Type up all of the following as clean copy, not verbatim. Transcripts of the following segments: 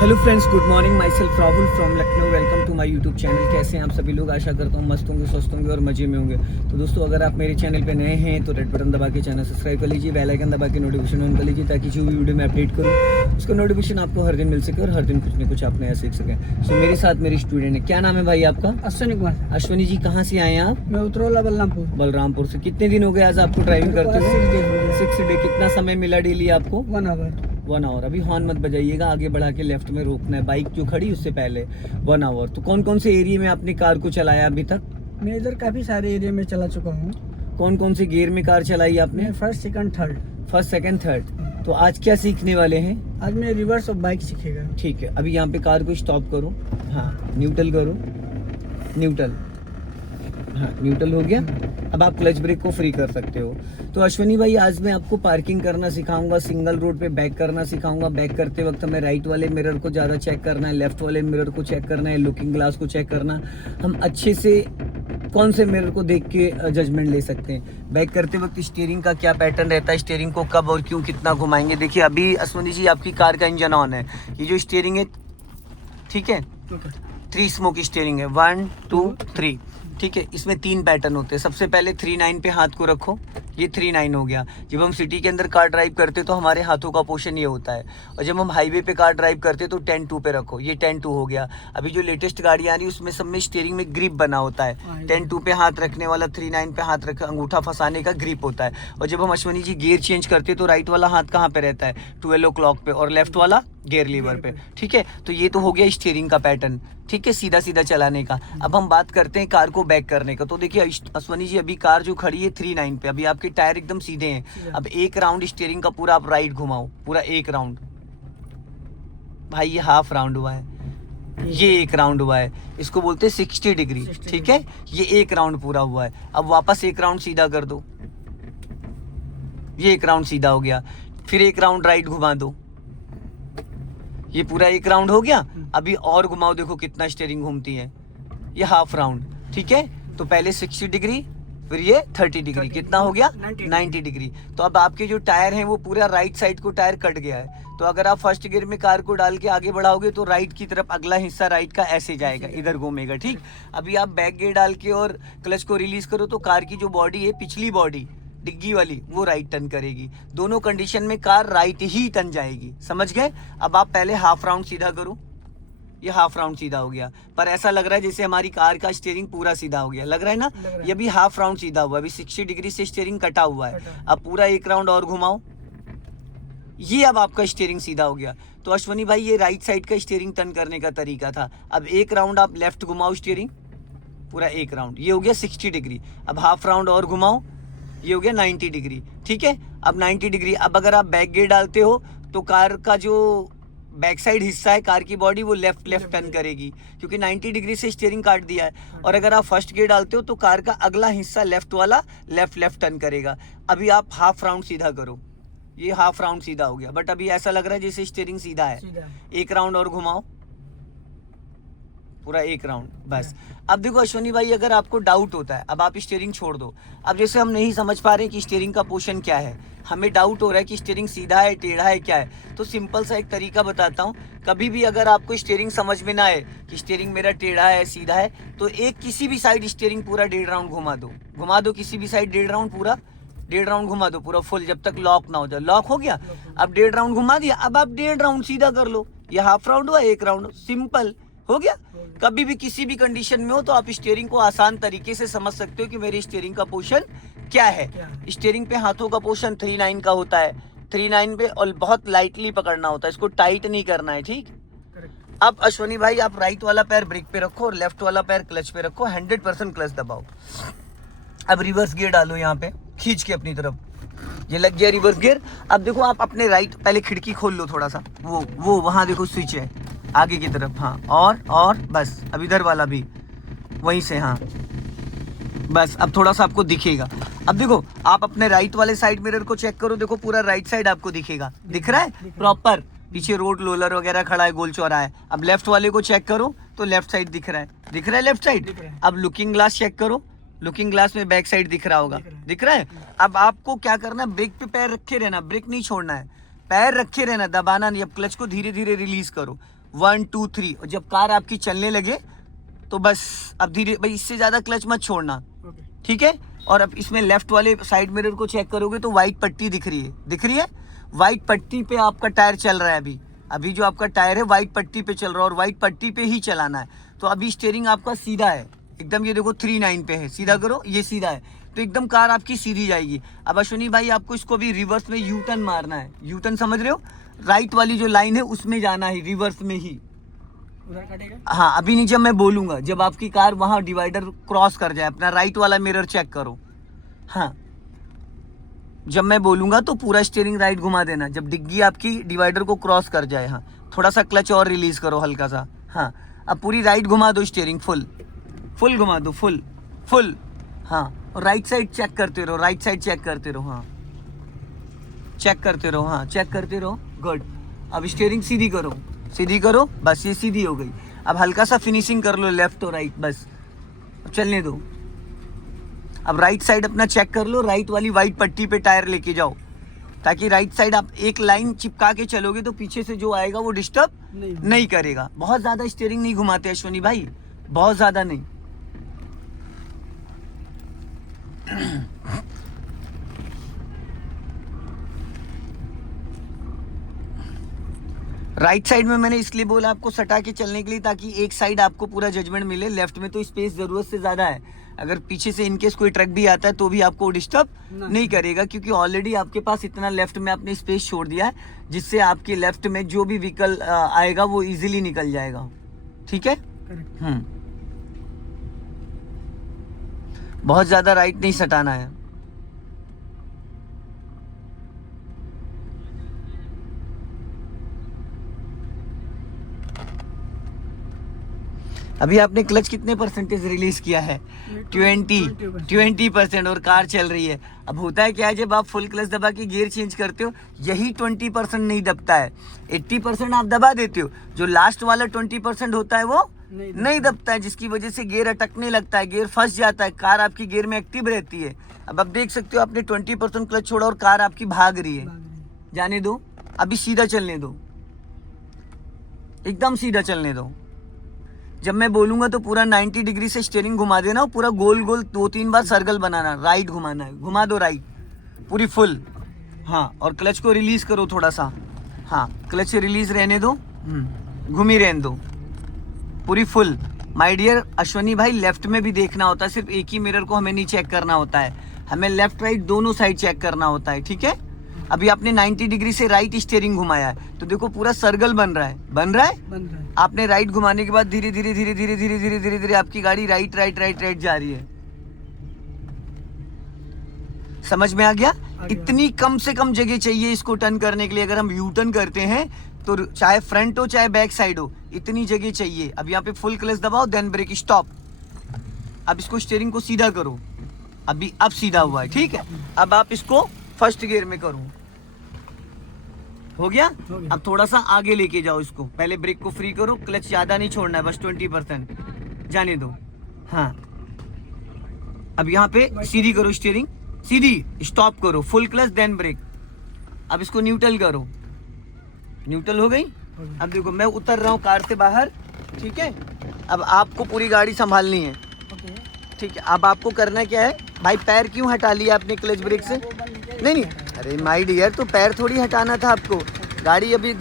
Hello friends, good morning. Myself Rahul from Lucknow. Welcome to my YouTube channel. कैसे हैं आप सभी लोग? आशा करता हूँ मस्त होंगे, स्वस्थ होंगे और मजे में होंगे। तो दोस्तों, अगर आप मेरे चैनल पे नए हैं तो रेड बटन दबा के चैनल सब्सक्राइब कर लीजिए, बेल आइकन दबा के नोटिफिकेशन ऑन कर लीजिए, ताकि जो भी वीडियो मैं अपडेट करूँ उसका नोटिफिकेशन आपको हर दिन मिल सके और हर दिन कुछ न कुछ आप नया सीख सकें। सो मेरे साथ मेरी स्टूडेंट है। क्या नाम है भाई आपका? अश्विनी कुमार। अश्विनी जी, कहाँ से आए हैं आप? मैं उतरौला बलरामपुर। बलरामपुर से। कितने दिन हो गए आज आपको ड्राइविंग करते हुए? 6 डे। कितना समय मिला डेली आपको? 1 आवर। 1 आवर। अभी हॉर्न मत बजाइएगा, आगे बढ़ा के लेफ्ट में रोकना है, बाइक जो खड़ी उससे पहले। 1 आवर। तो कौन कौन से एरिया में आपने कार को चलाया अभी तक? मैं इधर काफी सारे एरिया में चला चुका हूँ। कौन कौन से गियर में कार चलाई आपने? मैं first, second, third. First, second, third. तो आज क्या सीखने वाले हैं? आज मैं रिवर्स ऑफ बाइक सीखेगा। ठीक है, अभी यहाँ पे कार को स्टॉप करो। हाँ, न्यूट्रल करो। न्यूट्रल। हाँ, न्यूट्रल हो गया। अब आप क्लच ब्रेक को फ्री कर सकते हो। तो अश्विनी भाई, आज मैं आपको पार्किंग करना सिखाऊंगा, सिंगल रोड पे बैक करना सिखाऊंगा। बैक करते वक्त हमें राइट वाले मिरर को ज़्यादा चेक करना है, लेफ्ट वाले मिरर को चेक करना है, लुकिंग ग्लास को चेक करना। हम अच्छे से कौन से मिरर को देख के जजमेंट ले सकते हैं। बैक करते वक्त स्टीयरिंग का क्या पैटर्न रहता है, स्टीयरिंग को कब और क्यों कितना घुमाएंगे। देखिए, अभी अश्विनी जी आपकी कार का इंजन ऑन है। ये जो स्टीयरिंग है, ठीक है, 3 स्मोक स्टीयरिंग है। 1 2 3। ठीक है, इसमें 3 पैटर्न होते हैं। सबसे पहले 3-9 पे हाथ को रखो। ये 3-9 हो गया। जब हम सिटी के अंदर कार ड्राइव करते तो हमारे हाथों का पोर्शन ये होता है, और जब हम हाईवे पे कार ड्राइव करते तो 10-2 पे रखो। ये 10-2 हो गया। अभी जो लेटेस्ट गाड़ी आ रही है उसमें सब में स्टीयरिंग में ग्रिप बना होता है। 10-2 पे हाथ रखने वाला, 3-9 पे हाथ रख अंगूठा फंसाने का ग्रिप होता है। और जब हम अश्विनी जी गियर चेंज करते तो राइट वाला हाथ कहाँ पे रहता है? 12 o'clock पे, और लेफ्ट वाला गियर लीवर पे। ठीक है, तो ये तो हो गया स्टीयरिंग का पैटर्न। ठीक है, सीधा सीधा चलाने का। अब हम बात करते हैं कार को बैक करने का। तो देखिए अश्विनी जी, अभी कार जो खड़ी है 3-9 पे, अभी आपके टायर एकदम सीधे हैं। अब एक राउंड स्टीयरिंग का पूरा आप राइट घुमाओ, पूरा एक राउंड। भाई ये हाफ राउंड हुआ है, ये एक राउंड हुआ है, इसको बोलते हैं 60 डिग्री। ठीक है, ये एक राउंड पूरा हुआ है। अब वापस एक राउंड सीधा कर दो, ये एक राउंड सीधा हो गया। फिर एक राउंड राइट घुमा दो, ये पूरा एक राउंड हो गया। अभी और घुमाओ, देखो कितना स्टीयरिंग घूमती है। ये हाफ राउंड। ठीक है, तो पहले 60 डिग्री, फिर ये 30 डिग्री। कितना हो गया? 90 डिग्री। तो अब आपके जो टायर हैं वो पूरा राइट साइड को टायर कट गया है। तो अगर आप फर्स्ट गियर में कार को डाल के आगे बढ़ाओगे तो राइट की तरफ अगला हिस्सा राइट का ऐसे जाएगा, इधर घूमेगा। ठीक, अभी आप बैक गियर डाल के और क्लच को रिलीज करो तो कार की जो बॉडी है, पिछली बॉडी डिग्गी वाली, वो राइट टर्न करेगी। दोनों कंडीशन में कार राइट ही टर्न जाएगी। समझ गए? अब आप पहले हाफ राउंड सीधा करो। ये हाफ राउंड सीधा हो गया, पर ऐसा लग रहा है जैसे हमारी कार का स्टीयरिंग पूरा सीधा हो गया। लग रहा है ना? ये भी हाफ राउंड सीधा हुआ, अभी 60 डिग्री से स्टीयरिंग कटा हुआ है। अब पूरा एक राउंड और घुमाओ, ये अब आपका स्टीयरिंग सीधा हो गया। तो अश्विनी भाई, ये राइट साइड का स्टीयरिंग टर्न करने का तरीका था। अब एक राउंड आप लेफ्ट घुमाओ स्टीयरिंग, पूरा एक राउंड, ये हो गया 60 डिग्री। अब हाफ राउंड और घुमाओ, ये हो गया 90 डिग्री। ठीक है, अब 90 डिग्री। अब अगर आप बैक गियर डालते हो तो कार का जो बैक साइड हिस्सा है, कार की बॉडी, वो लेफ्ट टर्न करेगी, क्योंकि 90 डिग्री से स्टीयरिंग काट दिया है। और अगर आप फर्स्ट गियर डालते हो तो कार का अगला हिस्सा लेफ्ट वाला लेफ्ट टर्न करेगा। अभी आप हाफ राउंड सीधा करो, ये हाफ राउंड सीधा हो गया, बट अभी ऐसा लग रहा है जैसे स्टीयरिंग सीधा है। एक राउंड और घुमाओ, पूरा एक राउंड, बस। अब देखो अश्विनी भाई, अगर आपको डाउट होता है, अब आप स्टीयरिंग छोड़ दो। अब जैसे हम नहीं समझ पा रहे कि स्टीयरिंग का पोर्शन क्या है, हमें डाउट हो रहा है कि स्टीयरिंग सीधा है टेढ़ा है क्या है, तो सिंपल सा एक तरीका बताता हूँ। कभी भी अगर आपको स्टीयरिंग समझ में ना आए कि स्टीयरिंग मेरा टेढ़ा है सीधा है, तो एक किसी भी साइड स्टीयरिंग पूरा 1.5 राउंड घुमा दो, किसी भी साइड 1.5 राउंड, पूरा 1.5 राउंड घुमा दो, पूरा फुल, जब तक लॉक ना हो जाए। लॉक हो गया, अब 1.5 राउंड घुमा दिया। अब आप 1.5 राउंड सीधा कर लो, ये हाफ राउंड हुआ, एक राउंड, सिंपल हो गया। कभी भी किसी भी कंडीशन में हो तो आप स्टीयरिंग को आसान तरीके से समझ सकते हो कि मेरी स्टीयरिंग का पोर्शन क्या है। स्टीयरिंग पे हाथों का पोर्शन 3-9 का होता है, 3-9 पे, और बहुत लाइटली पकड़ना होता है, इसको टाइट नहीं करना है। ठीक, अब अश्विनी भाई, आप राइट वाला पैर ब्रेक पे रखो और लेफ्ट वाला पैर क्लच पे रखो, 100% क्लच दबाओ। अब रिवर्स गियर डालो, यहाँ पे खींच के अपनी तरफ, ये लग गया रिवर्स गियर। अब देखो आप अपने राइट, पहले खिड़की खोल लो थोड़ा सा, वो वहां देखो स्विच है आगे की तरफ। हाँ, और बस, अब इधर वाला भी वहीं से, हाँ बस, अब थोड़ा सा आपको दिखेगा। अब देखो आप अपने राइट वाले साइड मिरर को चेक करो, देखो पूरा राइट साइड आपको दिखेगा, दिख रहा है प्रॉपर। पीछे रोड रोलर वगैरह खड़ा है, गोल चौराहा है। अब लेफ्ट वाले को चेक करो तो लेफ्ट साइड दिख रहा है लेफ्ट साइड। अब लुकिंग ग्लास चेक करो, लुकिंग ग्लास में बैक साइड दिख रहा होगा, दिख रहा है। अब आपको क्या करना है, ब्रेक पे पैर रखे रहना, ब्रेक नहीं छोड़ना है, पैर रखे रहना, दबाना नहीं। अब क्लच को धीरे धीरे रिलीज करो, 1 2 3, और जब कार आपकी चलने लगे तो बस अब धीरे भाई, इससे ज़्यादा क्लच मत छोड़ना, ओके। ठीक है। और अब इसमें लेफ्ट वाले साइड मिरर को चेक करोगे तो वाइट पट्टी दिख रही है, वाइट पट्टी पे आपका टायर चल रहा है। अभी जो आपका टायर है वाइट पट्टी पे चल रहा है और वाइट पट्टी पे ही चलाना है। तो अभी स्टीयरिंग आपका सीधा है एकदम, ये देखो 39 पे है, सीधा करो, ये सीधा है तो एकदम कार आपकी सीधी जाएगी। अब अश्विनी भाई आपको इसको भी रिवर्स में यू टर्न मारना है, यू टर्न समझ रहे हो, राइट वाली जो लाइन है उसमें जाना है, रिवर्स में ही। उधर कटेगा? हाँ अभी नहीं, जब मैं बोलूंगा, जब आपकी कार वहां डिवाइडर क्रॉस कर जाए, अपना राइट वाला मिरर चेक करो। हाँ जब मैं बोलूंगा तो पूरा स्टीयरिंग राइट घुमा देना, जब डिग्गी आपकी डिवाइडर को क्रॉस कर जाए। हाँ थोड़ा सा क्लच और रिलीज करो हल्का सा। हाँ अब पूरी राइट घुमा दो, स्टीयरिंग फुल घुमा दो, फुल। हाँ और राइट साइड चेक करते रहो, राइट साइड चेक करते रहो। हाँ चेक करते रहो, हाँ चेक करते रहो, गुड। अब स्टीयरिंग सीधी करो, बस ये सीधी हो गई। अब हल्का सा फिनिशिंग कर लो लेफ्ट और राइट, बस चलने दो। अब राइट साइड अपना चेक कर लो, राइट वाली वाइट पट्टी पे टायर लेके जाओ, ताकि राइट साइड आप एक लाइन चिपका के चलोगे तो पीछे से जो आएगा वो डिस्टर्ब नहीं करेगा। बहुत ज्यादा स्टीयरिंग नहीं घुमाते अश्विनी भाई, बहुत ज्यादा नहीं। राइट साइड में मैंने इसलिए बोला आपको सटा के चलने के लिए, ताकि एक साइड आपको पूरा जजमेंट मिले। लेफ्ट में तो स्पेस जरूरत से ज्यादा है, अगर पीछे से इनकेस कोई ट्रक भी आता है तो भी आपको डिस्टर्ब नहीं करेगा, क्योंकि ऑलरेडी आपके पास इतना लेफ्ट में आपने स्पेस छोड़ दिया है, जिससे आपके लेफ्ट में जो भी व्हीकल आएगा वो इजीली निकल जाएगा, ठीक है। बहुत ज्यादा राइट नहीं सटाना है। अभी आपने क्लच कितने परसेंटेज रिलीज किया है? 20% और कार चल रही है। अब होता है क्या है, जब आप फुल क्लच दबा के गियर चेंज करते हो, यही 20% नहीं दबता है, 80% आप दबा देते हो, जो लास्ट वाला 20% होता है वो नहीं दबता है, जिसकी वजह से गियर अटकने लगता है, गियर फंस जाता है, कार आपकी गियर में एक्टिव रहती है। अब आप देख सकते हो आपने 20% क्लच छोड़ा और कार आपकी भाग रही है। जाने दो, अभी सीधा चलने दो, एकदम सीधा चलने दो। जब मैं बोलूंगा तो पूरा 90 डिग्री से स्टीयरिंग घुमा देना, और पूरा गोल 2-3 बार सर्कल बनाना, राइट घुमाना है, घुमा दो राइट पूरी फुल। हाँ और क्लच को रिलीज करो थोड़ा सा, हाँ क्लच रिलीज रहने दो, घूमी रहने दो पूरी फुल। माय डियर अश्वनी भाई, लेफ्ट में भी देखना होता है, सिर्फ एक ही मिरर को हमें नहीं चेक करना होता है, हमें लेफ्ट राइट दोनों साइड चेक करना होता है, ठीक है। अभी आपने 90 डिग्री से राइट स्टीयरिंग घुमाया है तो देखो पूरा सर्कल बन रहा है। आपने राइट घुमाने के बाद धीरे धीरे आपकी गाड़ी राइट जा रही है। समझ में आ गया? इतनी कम से कम जगह चाहिए इसको टर्न करने के लिए। अगर हम यू टर्न करते हैं तो चाहे फ्रंट हो चाहे बैक साइड हो, इतनी जगह चाहिए। अब यहाँ पे फुल क्लच दबाओ, देन ब्रेक, स्टॉप। अब इसको स्टीयरिंग को सीधा करो, अभी अब सीधा हुआ है, ठीक है। अब आप इसको फर्स्ट गियर में करो, हो गया। अब थोड़ा सा आगे लेके जाओ इसको, पहले ब्रेक को फ्री करो, क्लच ज्यादा नहीं छोड़ना है, बस 20% जाने दो। हाँ अब यहाँ पे सीधी करो स्टीयरिंग, सीधी, स्टॉप करो, फुल क्लच देन ब्रेक। अब इसको न्यूट्रल करो, न्यूट्रल हो गई। अब देखो मैं उतर रहा हूँ कार से बाहर, ठीक है। अब आपको पूरी गाड़ी संभालनी है, ठीक है। अब आपको करना क्या है भाई, पैर क्यों हटा लिया आपने क्लच ब्रेक से? नहीं, अरे माय डियर, तो पैर थोड़ी हटाना था आपको, गाड़ी अभी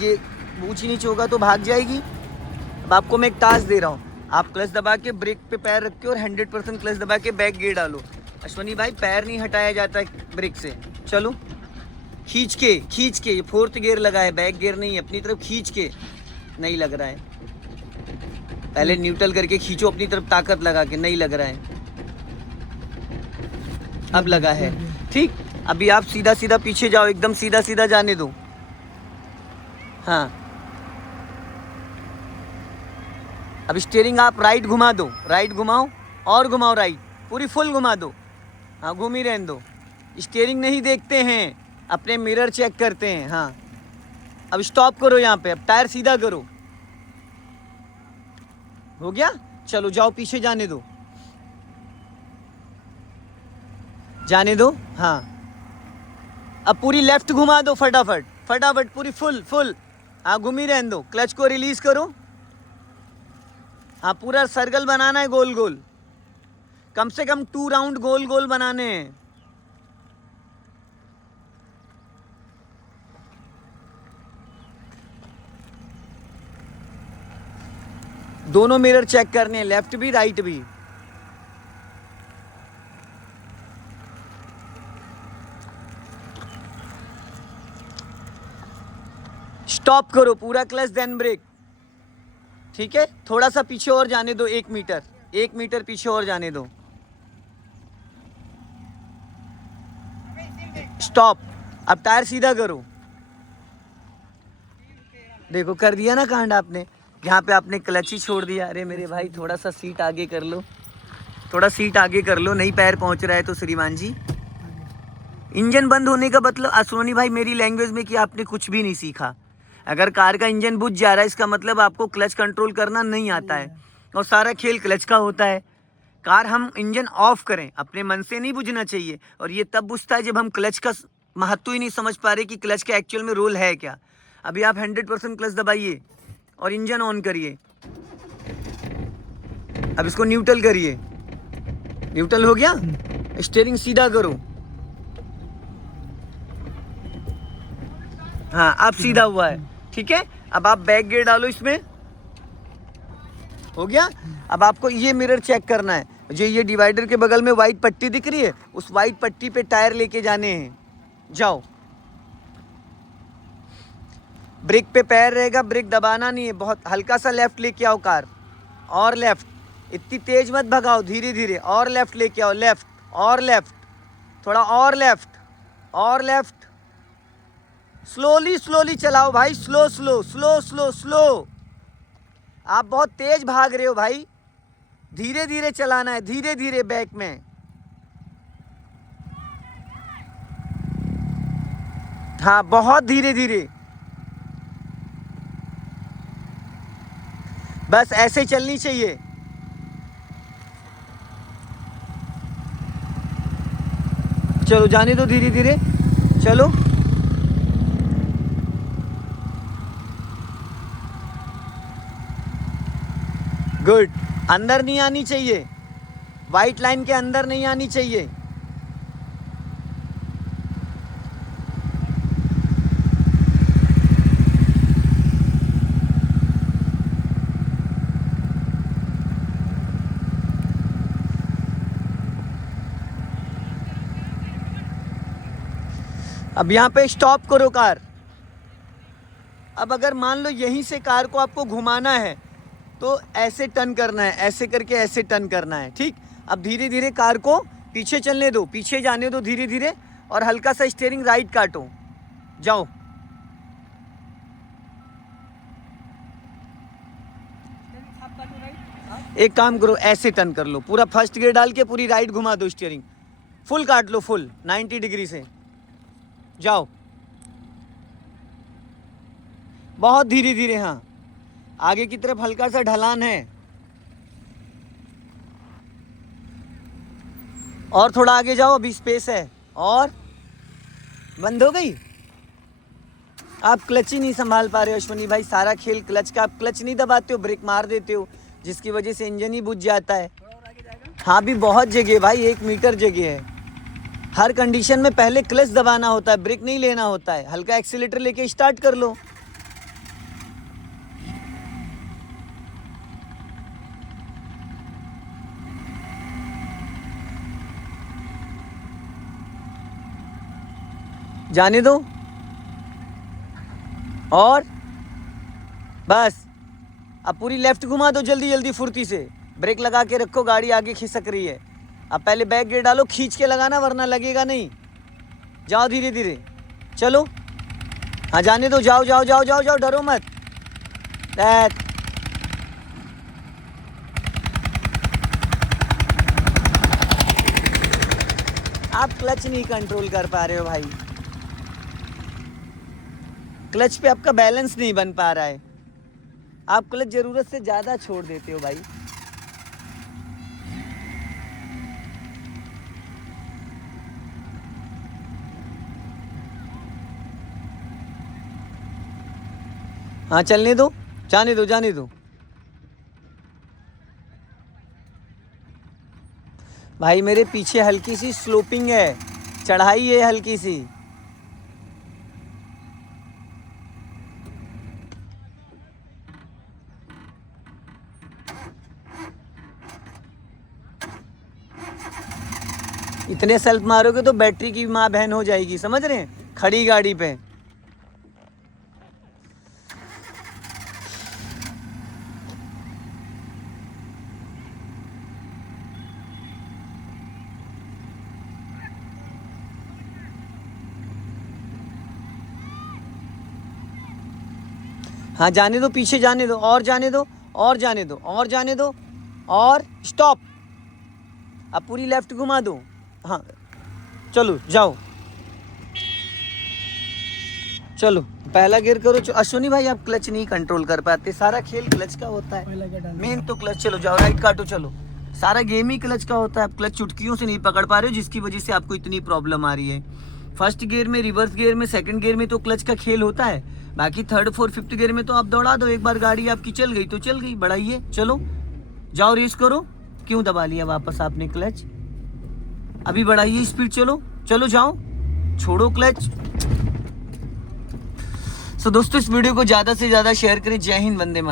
ऊंची नीचे होगा तो भाग जाएगी। अब आपको मैं एक टास्क दे रहा हूँ, आप क्लच दबा के ब्रेक पे पैर रख के और 100% क्लच दबा के बैक गियर डालो। अश्वनी भाई पैर नहीं हटाया जाता है ब्रेक से, चलो खींच के, ये 4th गियर लगा है, बैक गियर नहीं, अपनी तरफ खींच के, नहीं लग रहा है, पहले न्यूट्रल करके खींचो अपनी तरफ ताकत लगा के, नहीं लग रहा है, अब लगा है, ठीक। अभी आप सीधा सीधा पीछे जाओ, एकदम सीधा सीधा जाने दो। हाँ अब स्टीयरिंग आप राइट घुमा दो, राइट घुमाओ और घुमाओ राइट, पूरी फुल घुमा दो। हाँ घूम ही रहने दो, स्टीयरिंग नहीं देखते हैं, अपने मिरर चेक करते हैं। हाँ अब स्टॉप करो यहाँ पे, अब टायर सीधा करो, हो गया। चलो जाओ पीछे, जाने दो, जाने दो। हाँ अब पूरी लेफ्ट घुमा दो, फटाफट पूरी फुल। हाँ घूम ही रहने दो, क्लच को रिलीज करो। हाँ पूरा सर्कल बनाना है गोल गोल, कम से कम 2 राउंड गोल गोल बनाने हैं। दोनों मिरर चेक करने हैं, लेफ्ट भी राइट भी। स्टॉप करो पूरा क्लच देन ब्रेक। ठीक है, थोड़ा सा पीछे और जाने दो, 1 मीटर, 1 मीटर पीछे और जाने दो। स्टॉप। अब टायर सीधा करो। देखो कर दिया ना कांड आपने, यहाँ पे आपने क्लच ही छोड़ दिया। अरे मेरे भाई थोड़ा सा सीट आगे कर लो, थोड़ा सीट आगे कर लो, नहीं पैर पहुंच रहा है तो श्रीमान जी। इंजन बंद होने का मतलब अश्वनी भाई मेरी लैंग्वेज में कि आपने कुछ भी नहीं सीखा। अगर कार का इंजन बुझ जा रहा है इसका मतलब आपको क्लच कंट्रोल करना नहीं आता है, और सारा खेल क्लच का होता है। कार हम इंजन ऑफ करें अपने मन से नहीं बुझना चाहिए, और ये तब बुझता है जब हम क्लच का महत्व ही नहीं समझ पा रहे कि क्लच का एक्चुअल में रोल है क्या। अभी आप 100% क्लच दबाइए और इंजन ऑन करिए। अब इसको न्यूट्रल करिए। न्यूट्रल हो गया, स्टीयरिंग सीधा करो। हाँ अब सीधा हुआ है, ठीक है। अब आप बैक गियर डालो इसमें, हो गया। अब आपको ये मिरर चेक करना है, जो ये डिवाइडर के बगल में वाइट पट्टी दिख रही है, उस वाइट पट्टी पे टायर लेके जाने हैं। जाओ, ब्रेक पे पैर रहेगा, ब्रेक दबाना नहीं है, बहुत हल्का सा लेफ्ट लेके आओ कार, और लेफ्ट, इतनी तेज मत भगाओ, धीरे धीरे, और लेफ्ट लेके आओ, लेफ्ट और लेफ्ट, थोड़ा और लेफ्ट और लेफ्ट। स्लोली स्लोली चलाओ भाई, slow slow slow slow slow. आप बहुत तेज भाग रहे हो भाई, धीरे धीरे चलाना है, धीरे धीरे बैक में। हाँ बहुत धीरे धीरे, बस ऐसे चलनी चाहिए। चलो जाने दो, धीरे धीरे चलो। गुड, अंदर नहीं आनी चाहिए, वाइट लाइन के अंदर नहीं आनी चाहिए। अब यहाँ पे स्टॉप करो कार। अब अगर मान लो यहीं से कार को आपको घुमाना है तो ऐसे टर्न करना है, ऐसे करके ऐसे टर्न करना है, ठीक। अब धीरे धीरे कार को पीछे चलने दो, पीछे जाने दो धीरे धीरे, और हल्का सा स्टीयरिंग राइट काटो। जाओ, एक काम करो, ऐसे टर्न कर लो, पूरा फर्स्ट गियर डाल के पूरी राइट घुमा दो, स्टीयरिंग फुल काट लो, फुल 90 डिग्री से। जाओ बहुत धीरे धीरे, हाँ आगे की तरफ हल्का सा ढलान है, और थोड़ा आगे जाओ, अभी स्पेस है। और बंद हो गई। आप क्लच ही नहीं संभाल पा रहे हो अश्वनी भाई, सारा खेल क्लच का। आप क्लच नहीं दबाते हो, ब्रेक मार देते हो, जिसकी वजह से इंजन ही बुझ जाता है। हाँ भी बहुत जगह भाई, 1 मीटर जगह है। हर कंडीशन में पहले क्लच दबाना होता है, ब्रेक नहीं लेना होता है। हल्का एक्सीलेटर लेके स्टार्ट कर लो। जाने दो, और बस अब पूरी लेफ्ट घुमा दो, जल्दी जल्दी फुर्ती से। ब्रेक लगा के रखो, गाड़ी आगे खिसक रही है। अब पहले बैक गियर डालो, खींच के लगाना वरना लगेगा नहीं। जाओ धीरे धीरे चलो, हाँ जाने दो, जाओ जाओ जाओ जाओ जाओ, डरो मत। आप क्लच नहीं कंट्रोल कर पा रहे हो भाई, क्लच पे आपका बैलेंस नहीं बन पा रहा है। आप क्लच जरूरत से ज्यादा छोड़ देते हो भाई। हाँ चलने दो, जाने दो, जाने दो भाई। मेरे पीछे हल्की सी स्लोपिंग है, चढ़ाई है हल्की सी। इतने सेल्फ मारोगे तो बैटरी की माँ बहन हो जाएगी, समझ रहे हैं, खड़ी गाड़ी पे। हाँ जाने दो, पीछे जाने दो, और जाने दो, और जाने दो, और जाने दो, और स्टॉप। अब पूरी लेफ्ट घुमा दो। हाँ चलो जाओ, चलो पहला गियर करो। अश्विनी भाई आप क्लच नहीं कंट्रोल कर पाते, सारा खेल क्लच का होता है, पहला गियर डाल मेन तो क्लच। चलो जाओ, राइट काटो, चलो। सारा गेम ही क्लच का होता है। आप क्लच चुटकियों से नहीं पकड़ पा रहे हो, जिसकी वजह से आपको इतनी प्रॉब्लम आ रही है। फर्स्ट गियर में, रिवर्स गियर में, सेकंड गियर में तो क्लच का खेल होता है। बाकी थर्ड फोर्थ फिफ्थ गियर में तो आप दौड़ा दो, एक बार गाड़ी आपकी चल गई तो चल गई। बढ़ाइए, चलो जाओ, रेस करो। क्यों दबा लिया वापस आपने क्लच? अभी बढ़ाइए स्पीड, चलो चलो जाओ, छोड़ो क्लच। सो दोस्तों इस वीडियो को ज़्यादा से ज़्यादा शेयर करें। जय हिंद, वंदे मातरम।